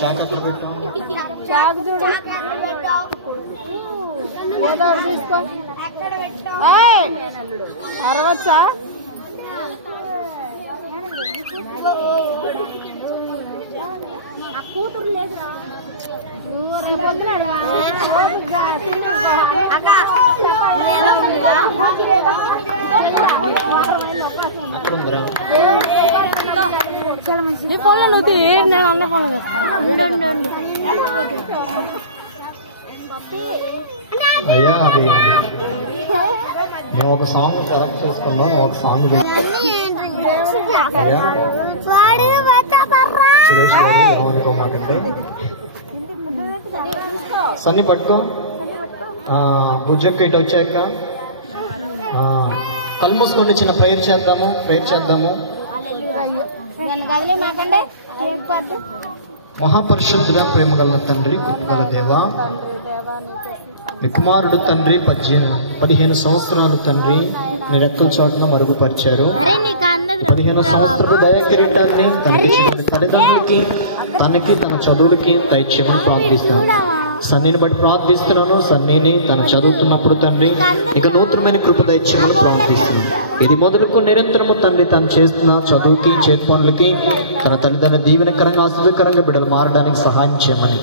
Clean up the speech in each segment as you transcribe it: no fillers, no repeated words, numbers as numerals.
Chalk ఎక్కడ పెట్టాం? అరవచ్చా? అయ్యా అది మేము ఒక సాంగ్ సెలెక్ట్ చేసుకున్నాం, ఒక సాంగ్ సురేష్ ఏమనుకోమాకండి. సన్ని పట్టుకో. బుజ్జక్క ఇటు వచ్చాక కళ్ళు మూసుకొని చిన్న ప్రేయర్ చేద్దాము. మహాపరిశుద్ధుడ, ప్రేమ గల తండ్రి, కృపగల దేవా, నీ కుమారుడు తండ్రి 15 సంవత్సరాలు తండ్రి నీ రెక్కల చోటున మరుగుపరిచారు. 15 సంవత్సరాలు దయా కిరీటాన్ని తనకి చిన్న తల్లిదండ్రులకి, తనకి, తన చదువులకి దయచేయమని ప్రార్థిస్తాను. సన్నిని బట్టి ప్రార్థిస్తున్నాను. సన్నిని తన చదువుతున్నప్పుడు తండ్రి ఇక నూతనమైన కృప దయచేయమని ప్రార్థిస్తున్నాను. ఇది మొదలుకు నిరంతరము తండ్రి తను చేస్తున్న చదువుకి, చేతి పనులకి, తన తల్లిదండ్రుల దీవెనకరంగా, ఆశీర్వదకరంగా బిడ్డలు మారడానికి సహాయం చేయమని,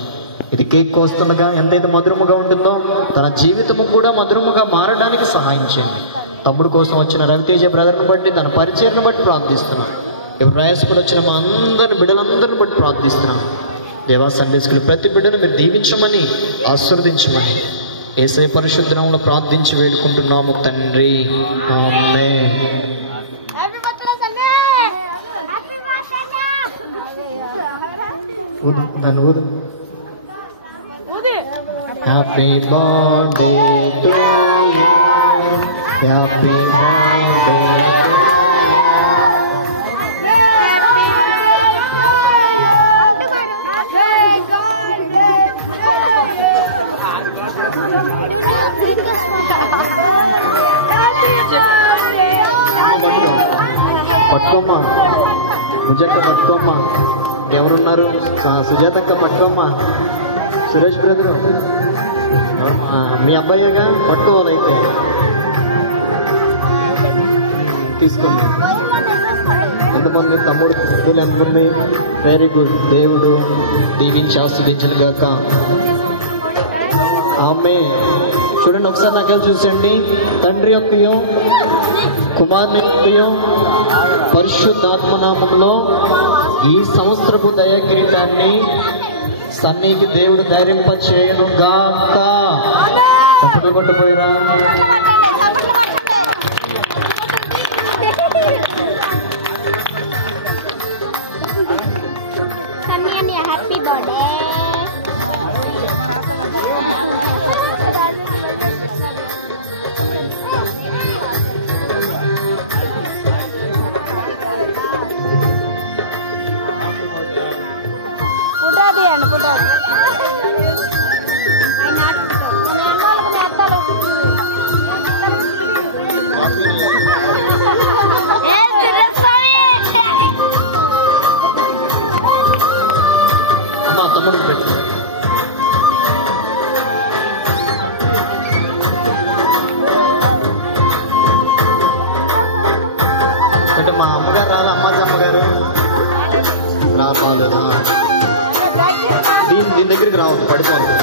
ఇది కేక్ కోస్తుండగా ఎంతైతే మధురముగా ఉంటుందో తన జీవితము కూడా మధురముగా మారడానికి సహాయం చేయండి. తమ్ముడు కోసం వచ్చిన రవితేజ బ్రదర్ని బట్టి, తన పరిచయను బట్టి ప్రార్థిస్తున్నాను. ఇప్పుడు ప్రయాసపడి వచ్చిన మా అందరిని, బిడ్డలందరిని బట్టి ప్రార్థిస్తున్నాను. దేవా, సండే స్కూల్ ప్రతి బిడ్డను మీరు దీవించమని, ఆశీర్వదించమని యేసయ్య పరిశుద్ధ నామములో ప్రార్థించి వేడుకుంటున్నాము తండ్రి. ఆమేన్. Happy birthday to you, happy birthday. పట్టుకోమ్మా, సుజాత పట్టుకోమ్మా. ఎవరున్నారు? సుజాతక్క పట్టుకోమ్మా. సురేష్ బ్రదరు మీ అబ్బాయిగా పట్టుకోవాలైతే తీసుకోండి. ఎంతమంది తమ్ముడు ఎంతమంది? Very good. దేవుడు దీవించి ఆస్వాదించను గాక. ఆమె చూడండి, ఒకసారి నాకెళ్ళి చూసండి. తండ్రి యొక్కయో, కుమారుని యొక్కయో, పరిశుద్ధాత్మ నామములో ఈ సంవత్సరపు దయా కిరీటాన్ని సన్నీకి దేవుడు ధైర్యంపచేయను గాక. చప్పట్లు కొట్టుపోయిరా. Sunny happy birthday. అమ్మా తమ్ముడు పెట్టు. అంటే మా అమ్మగారు రాదు, అమ్మాజీ అమ్మగారు రాలేదు. దీని దగ్గరికి రావద్దు, పడిపోతుంది.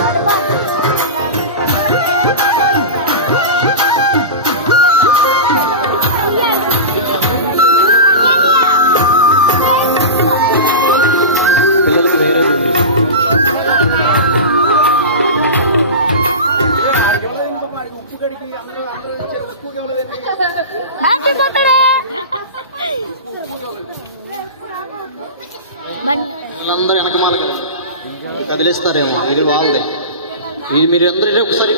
పిల్లలకి వేరే వీళ్ళందరూ వెనకమాల కదిలిస్తారేమో. ఇది వాళ్ళదే. ఇది మీరు అందరూ ఒకసారి